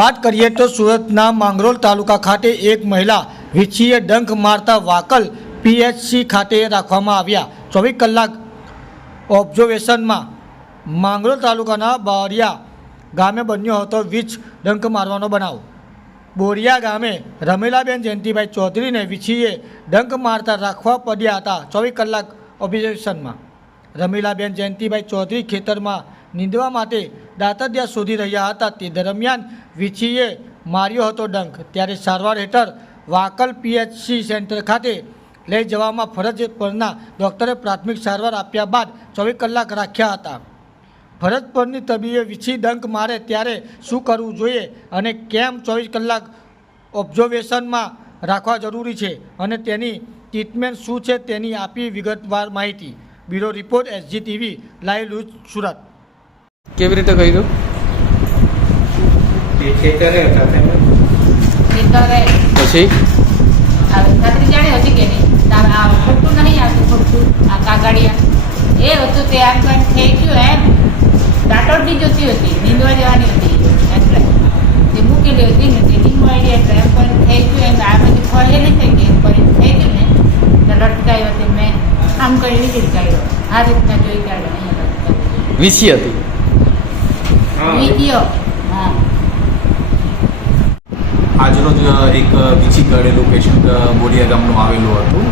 વાત કરીએ તો સુરતના માંગરોળ તાલુકા ખાતે એક મહિલા વીછીએ ડંખ મારતા વાકલ પીએચસી ખાતે રાખવામાં આવ્યા. ચોવીસ કલાક ઓબ્ઝર્વેશનમાં માંગરોળ તાલુકાના બારિયા ગામે બન્યો હતો વીજ ડંખ મારવાનો બનાવ. બોરિયા ગામે રમીલાબેન જયંતિભાઈ ચૌધરીને વીછીએ ડંખ મારતા રાખવા પડ્યા હતા. ચોવીસ કલાક ઓબ્ઝર્વેશનમાં રમીલાબેન જયંતિભાઈ ચૌધરી ખેતરમાં નીંદવા માટે દાંતરડિયા શોધી રહ્યા હતા. તે દરમિયાન વીછીએ માર્યો હતો ડંખ. ત્યારે સારવાર હેઠળ વાકલ પીએચસી સેન્ટર ખાતે લઈ જવામાં ફરજ પરના ડૉક્ટરે પ્રાથમિક સારવાર આપ્યા બાદ ચોવીસ કલાક રાખ્યા હતા. ફરજ પરની તબીબે વિછી ડંખ મારે ત્યારે શું કરવું જોઈએ અને કેમ ચોવીસ કલાક ઓબ્ઝર્વેશનમાં રાખવા જરૂરી છે અને તેની ટ્રીટમેન્ટ શું છે તેની આપી વિગતવાર માહિતી. Bureau report SG TV live news Surat. કેવી રીતે કર્યું ખેતરે હતા ખેતરે પછી? આ જાણે હતી કે નહીં? આ ખોટું નહીં આવતું ખોટું. આ કાગળિયા. એ હતું તે આમ થઈ ગયું એમ. દાટોડની જોતી હતી. નીંદવા જવાની હતી. એટલે તે મૂકેલી હતી ને તે નીંદવાડી એટલે એમ પણ થઈ ગયું એમ. આમાંથી ફળે નહીં થઈ ગઈ. એમ કરીને થઈ ગયું ને. તો લટકાયો તે મેં. આમ કરી નીકળી કાઢ્યો આ રીતના જોઈ કાઢ્યો વિસી હતી. હા. આજરોજ એક બીજી કરેલું પેશન્ટ બોડિયા ગામનું આવેલું હતું.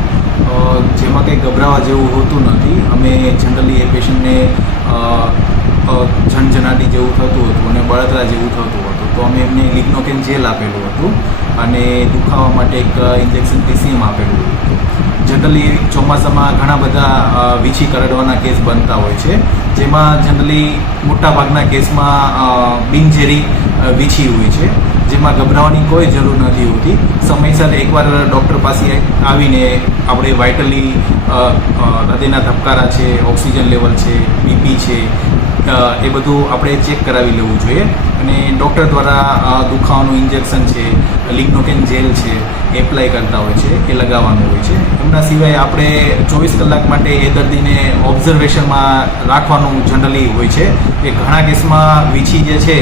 જેમાં કંઈ ગભરાવા જેવું હોતું નથી. અમે જનરલી એ પેશન્ટને ઝનઝનાટી જેવું થતું હતું અને બળતરા જેવું થતું હતું. તો અમે એમને લિગ્નોકેન જેલ આપેલું હતું અને દુખાવા માટે એક ઇન્જેક્શન પીસીએમ આપેલું હતું. જનરલી ચોમાસામાં ઘણા બધા વીછી કરડવાના કેસ બનતા હોય છે. જેમાં જનરલી મોટાભાગના કેસમાં બિનઝેરી વીછી હોય છે. જેમાં ગભરાવાની કોઈ જરૂર નથી હોતી. સમયસર એકવાર ડૉક્ટર પાસે આવીને આપણે વાઇટલી હૃદયના ધબકારા છે, ઓક્સિજન લેવલ છે, બીપી છે એ બધું આપણે ચેક કરાવી લેવું જોઈએ. અને ડૉક્ટર દ્વારા દુખાવાનું ઇન્જેક્શન છે, લિગ્નોકેન જેલ છે, એપ્લાય કરતા હોય છે, એ લગાવવાનું હોય છે. એમના સિવાય આપણે ચોવીસ કલાક માટે એ દર્દીને ઓબ્ઝર્વેશનમાં રાખવાનું જનરલી હોય છે. એ ઘણા કેસમાં વીછી જે છે,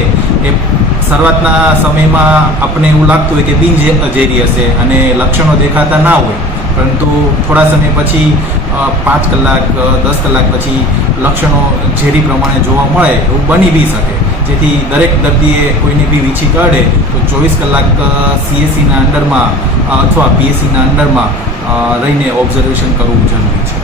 એ શરૂઆતના સમયમાં આપણે એવું લાગતું હોય કે બિનઝેરી હશે અને લક્ષણો દેખાતા ના હોય. પરંતુ થોડા સમય પછી પાંચ કલાક દસ કલાક પછી લક્ષણો ઝેરી પ્રમાણે જોવા મળે એવું બની બી શકે. જેથી દરેક દર્દીએ કોઈને બી વીછી કાઢે તો ચોવીસ કલાક સીએસસીના અંડરમાં અથવા પીએસસીના અંડરમાં રહીને ઓબ્ઝર્વેશન કરવું જરૂરી છે.